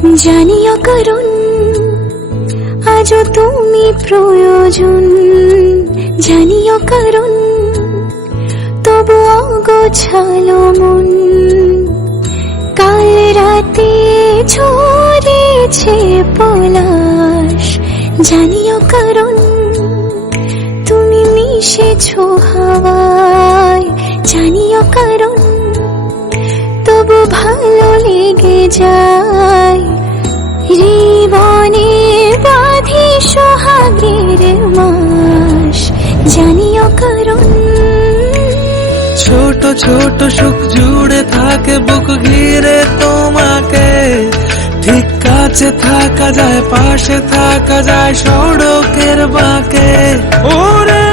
জানিও কারণ আজও তুমি প্রয়োজন, জানিও কারণ তবু অগোছালো মন। কাল রাতে ঝরেছে পলাশ, জানিও কারণ তুমি মিশেছো হাওয়ায়, জানিও কারণ তবু ভালো লেগে যায়। জীবনে বাঁধি সোহাগের মাস, জানিও কারণ ছোট ছোট সুখ জুড়ে থাকে বুক ঘিরে তোমাকে। ঠিক কাছে থাকা যায়, পাশে থাকা যায় সড়কের বাঁকে। ওরে